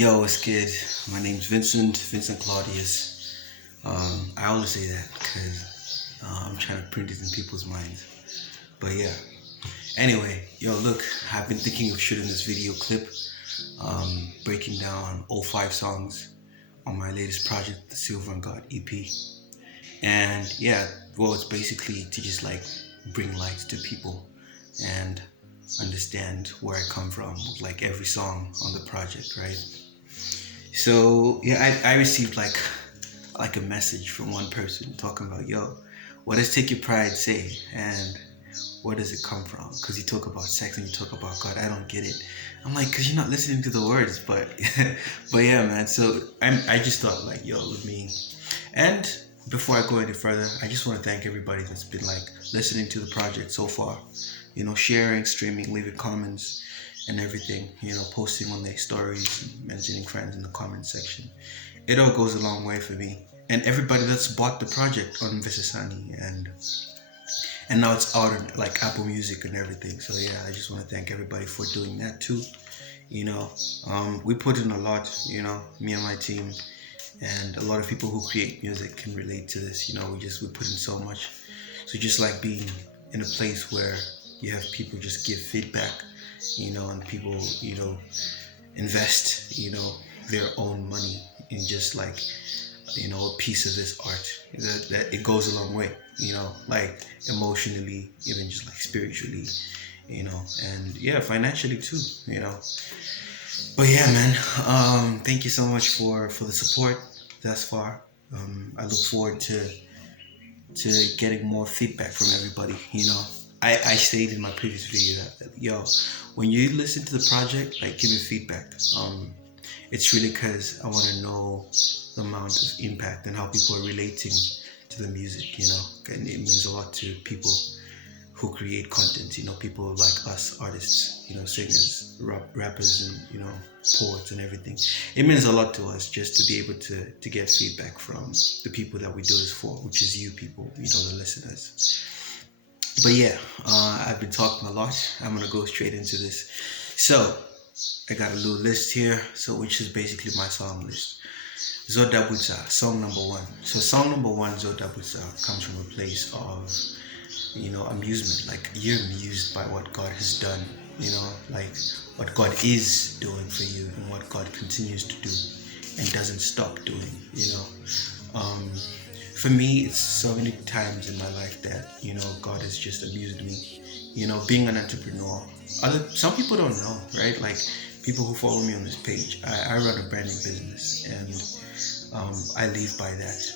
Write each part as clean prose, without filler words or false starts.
Yo, what's good? My name's Vincent Claudius. I always say that because I'm trying to print it in people's minds. But yeah, anyway, yo, look, I've been thinking of shooting this video clip, breaking down all 5 songs on my latest project, the Silver and God EP. And yeah, well, it's basically to just like bring light to people and understand where I come from, with like every song on the project, right? So yeah, I received like a message from one person talking about, yo, what does Take Your Pride say, and where does it come from? Because you talk about sex and you talk about God, I don't get it. I'm like, because you're not listening to the words, but but yeah, man. So I just thought like, yo, with me, and before I go any further, I just want to thank everybody that's been like listening to the project so far. You know, sharing, streaming, leaving comments and everything, you know, posting on their stories, mentioning friends in the comment section. It all goes a long way for me. And everybody that's bought the project on Visasani, and now it's out on like Apple Music and everything. So yeah, I just want to thank everybody for doing that too. You know, we put in a lot, you know, me and my team, and a lot of people who create music can relate to this. You know, we put in so much. So just like being in a place where you have people just give feedback, you know, and people, you know, invest, you know, their own money in just like, you know, a piece of this art, that it goes a long way, you know, like emotionally, even just like spiritually, you know, and yeah, financially too, you know. But yeah, man, thank you so much for the support thus far. I look forward to getting more feedback from everybody, you know. I stated in my previous video that yo, when you listen to the project, like give me feedback. It's really because I want to know the amount of impact and how people are relating to the music, you know. And it means a lot to people who create content, you know, people like us, artists, you know, singers, rappers, and, you know, poets and everything. It means a lot to us just to be able to get feedback from the people that we do this for, which is you people, you know, the listeners. But yeah, I've been talking a lot. I'm gonna go straight into this. So I got a little list here, so which is basically my song list. Zodabuta, song number 1. So song number 1, Zodabuta, comes from a place of, you know, amusement. Like you're amused by what God has done, you know, like what God is doing for you and what God continues to do and doesn't stop doing, you know. For me, it's so many times in my life that, you know, God has just amused me, you know, being an entrepreneur. Some people don't know, right? Like people who follow me on this page, I run a branding business, and I live by that.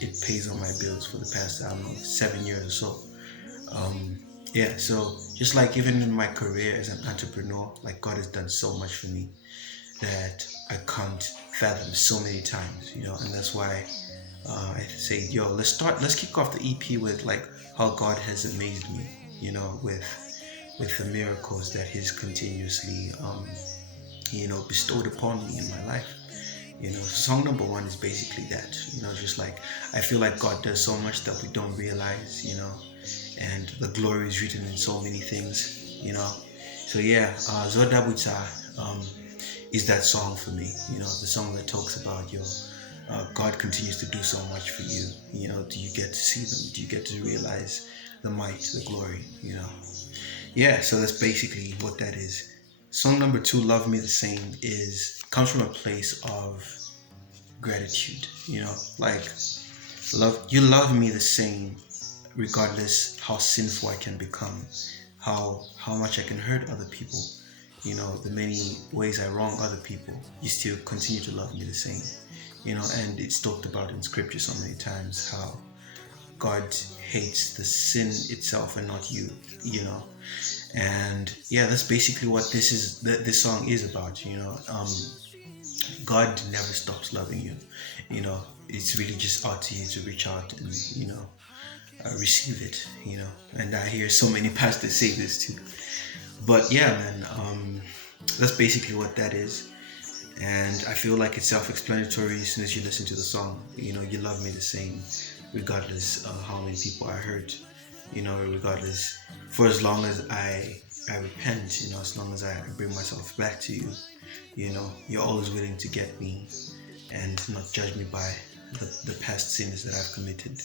It pays all my bills for the past, I don't know, 7 years or so. Yeah, so just like even in my career as an entrepreneur, like God has done so much for me that I can't fathom so many times, you know, and that's why I say, yo, let's kick off the EP with like how God has amazed me, you know, with the miracles that He's continuously, you know, bestowed upon me in my life. You know, song number 1 is basically that, you know, just like I feel like God does so much that we don't realize, you know, and the glory is written in so many things, you know. So yeah, Zodabuta is that song for me, you know, the song that talks about your God continues to do so much for you. You know, do you get to see them? Do you get to realize the might, the glory, you know? Yeah, so that's basically what that is. Song number 2, Love Me the Same, comes from a place of gratitude, you know, like you love me the same regardless how sinful I can become, how much I can hurt other people, you know, the many ways I wrong other people, you still continue to love me the same, you know. And it's talked about in scripture so many times how God hates the sin itself and not you, you know. And yeah, that's basically what this song is about, you know. God never stops loving you, you know. It's really just out to you to reach out and, you know, receive it, you know. And I hear so many pastors say this too. But yeah, man, that's basically what that is. And I feel like it's self-explanatory as soon as you listen to the song. You know, you love me the same, regardless how many people I hurt. You know, regardless, for as long as I I repent, as long as I bring myself back to you, you're always willing to get me and not judge me by the past sins that I've committed.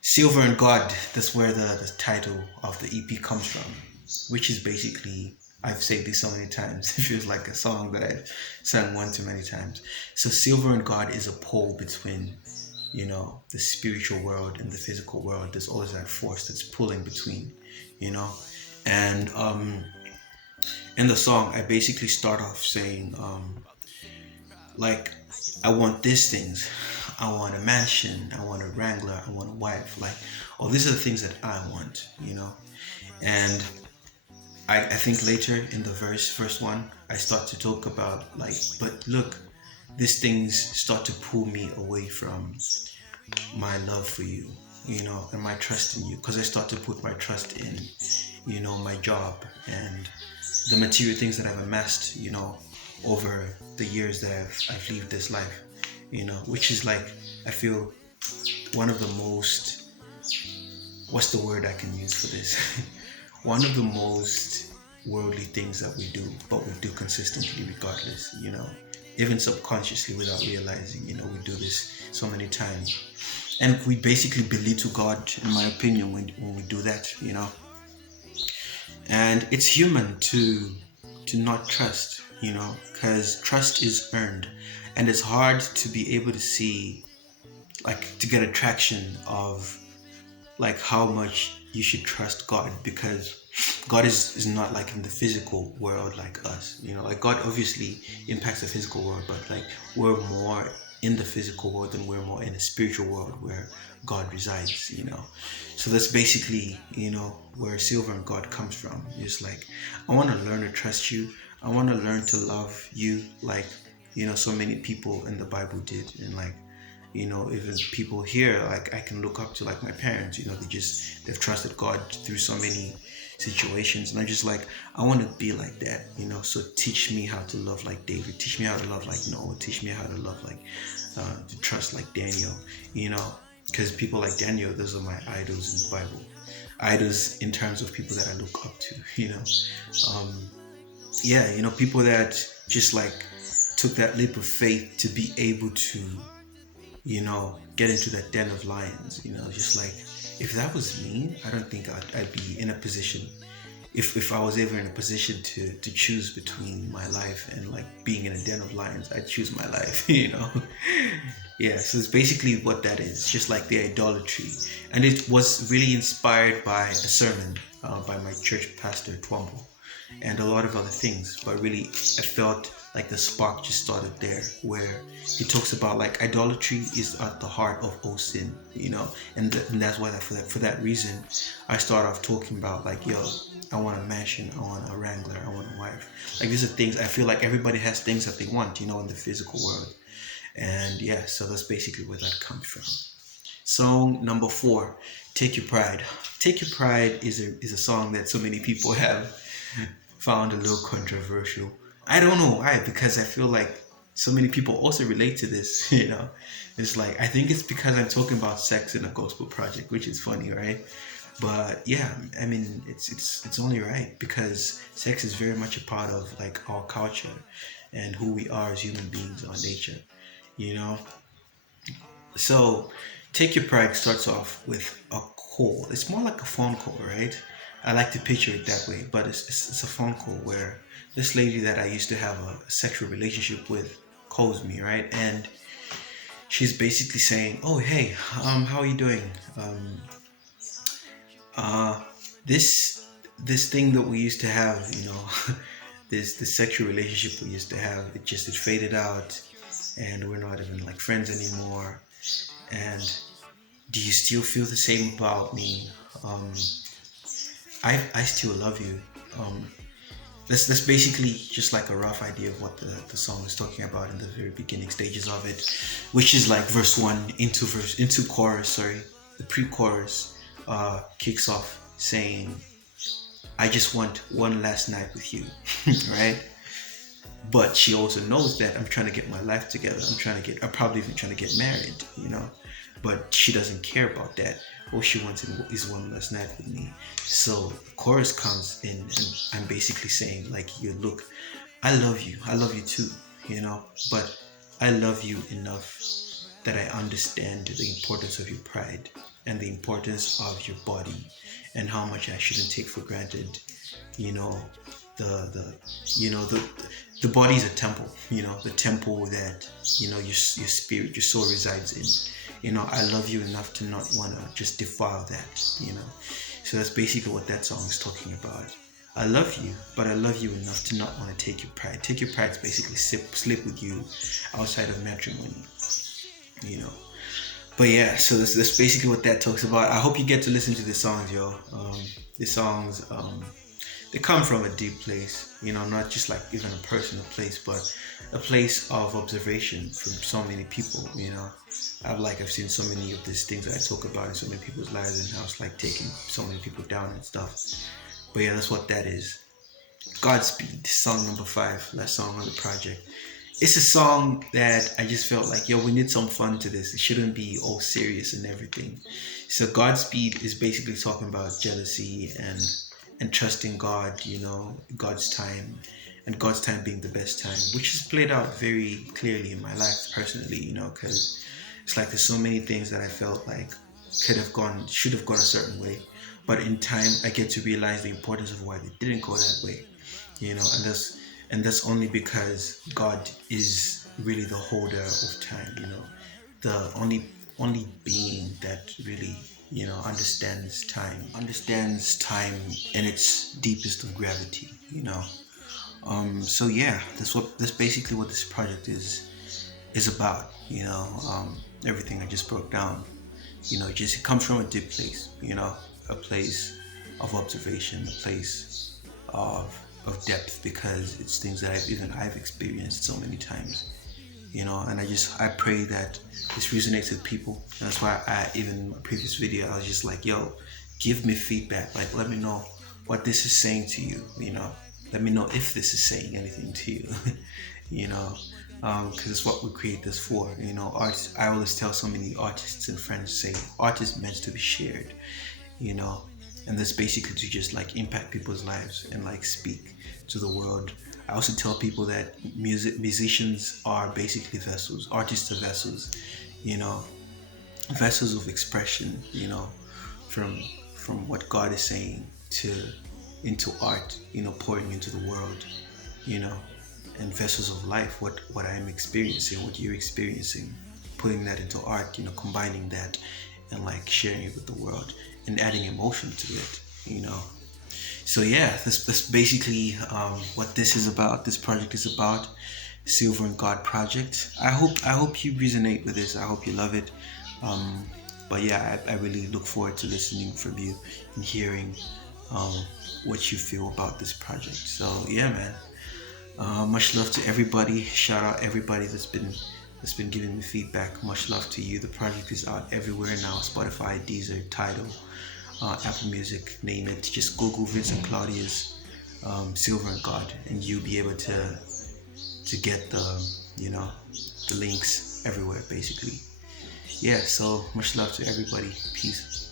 Silver and God, that's where the title of the EP comes from, which is basically, I've said this so many times, it feels like a song that I've sung one too many times. So silver and God is a pole between, the spiritual world and the physical world. There's always that force that's pulling between, you know. And in the song, I basically start off saying, like, I want these things. I want a mansion. I want a Wrangler. I want a wife. Like, oh, these are the things that I want. And I think later in the verse one, I start to talk about, like, but look, these things start to pull me away from my love for you, and my trust in you, because I start to put my trust in, my job and the material things that I've amassed, over the years that I've lived this life, which is like, I feel one of the most, what's the word I can use for this? One of the most worldly things that we do, but we do consistently regardless, even subconsciously without realizing, we do this so many times. And we basically belittle God, in my opinion, when we do that, And it's human to not trust, because trust is earned. And it's hard to be able to see, like, to get a traction of, like, how much you should trust God, because God is not like in the physical world like us, like God obviously impacts the physical world, but like we're more in the physical world and we're more in the spiritual world where God resides, So that's basically, where silver and God comes from. It's like, I want to learn to trust you. I want to learn to love you like, so many people in the Bible did. And like, even people here, like I can look up to, like my parents, they've trusted God through so many situations. And I'm just like, I want to be like that, so teach me how to love like David, teach me how to love like Noah, teach me how to love like, to trust like Daniel, because people like Daniel, those are my idols in the Bible. Idols in terms of people that I look up to, people that just like took that leap of faith to be able to, get into that den of lions, just like, if that was me, I don't think I'd be in a position, if I was ever in a position to choose between my life and like being in a den of lions, I'd choose my life, Yeah, so it's basically what that is, just like the idolatry. And it was really inspired by a sermon by my church pastor, Twomble, and a lot of other things. But really, I felt like the spark just started there, where he talks about like idolatry is at the heart of all sin, and that's why for that reason, I start off talking about like, yo, I want a mansion, I want a Wrangler, I want a wife. Like, these are things, I feel like everybody has things that they want, in the physical world. And yeah, so that's basically where that comes from. Song number 4, Take Your Pride. Take Your Pride is a song that so many people have found a little controversial. I don't know why, because I feel like so many people also relate to this, It's like, I think it's because I'm talking about sex in a gospel project, which is funny, right? But yeah, I mean, it's only right, because sex is very much a part of like our culture and who we are as human beings, our nature, So, Take Your Pride starts off with a call. It's more like a phone call, right? I like to picture it that way, but it's a phone call where this lady that I used to have a sexual relationship with calls me, right? And she's basically saying, "Oh, hey, how are you doing? Uh, this thing that we used to have, this sexual relationship we used to have, it faded out, and we're not even like friends anymore. And do you still feel the same about me? I still love you." That's basically just like a rough idea of what the song is talking about in the very beginning stages of it, which is like verse 1 into chorus. Sorry, the pre-chorus kicks off saying, "I just want one last night with you," right? But she also knows that I'm trying to get my life together. I'm probably even trying to get married, But she doesn't care about that. all she wants is one last night with me. So the chorus comes in, and I'm basically saying like, you look, I love you too, but I love you enough that I understand the importance of your pride and the importance of your body, and how much I shouldn't take for granted, you know, the you know the body is a temple, the temple that your spirit, your soul resides in. I love you enough to not want to just defile that. So that's basically what that song is talking about. I love you, but I love you enough to not want to take your pride. Take your pride is basically sleep with you outside of matrimony, you know. But yeah, so that's basically what that talks about. I hope you get to listen to the songs, yo. The songs, they come from a deep place, not just like even a personal place, but a place of observation from so many people. I've seen so many of these things that I talk about in so many people's lives, and how it's like taking so many people down and stuff. But yeah, that's what that is. Godspeed, song number 5, last song on the project. It's a song that I just felt like, we need some fun to this. It shouldn't be all serious and everything. So Godspeed is basically talking about jealousy and trusting God, God's time, and God's time being the best time, which has played out very clearly in my life personally, because it's like there's so many things that I felt like should have gone a certain way, but in time I get to realize the importance of why they didn't go that way, and that's only because God is really the holder of time, the only being that really understands time in its deepest of gravity. So yeah, that's basically what this project is about. Everything I just broke down, it comes from a deep place, a place of observation, a place of depth, because it's things that I've experienced so many times, and I pray that this resonates with people. And that's why even in my previous video, I was just like, give me feedback, like let me know what this is saying to you, let me know if this is saying anything to you, because it's what we create this for. Artists, I always tell so many artists and friends, say art is meant to be shared, and that's basically to just like impact people's lives and like speak to the world. I also tell people that musicians are basically vessels, artists are vessels, vessels of expression, from what God is saying into art, pouring into the world, and vessels of life, what I'm experiencing, what you're experiencing, putting that into art, combining that and like sharing it with the world and adding emotion to it, So yeah, that's basically what this is about. This project is about Silver and God project. I hope you resonate with this. I hope you love it. But yeah, I really look forward to listening from you and hearing what you feel about this project. So yeah, man. Much love to everybody. Shout out everybody that's been giving me feedback. Much love to you. The project is out everywhere now: Spotify, Deezer, Tidal, Apple Music, name it. Just Google Vincent Claudius, Silver and God, and you'll be able to get the links everywhere, basically. Yeah. So much love to everybody. Peace.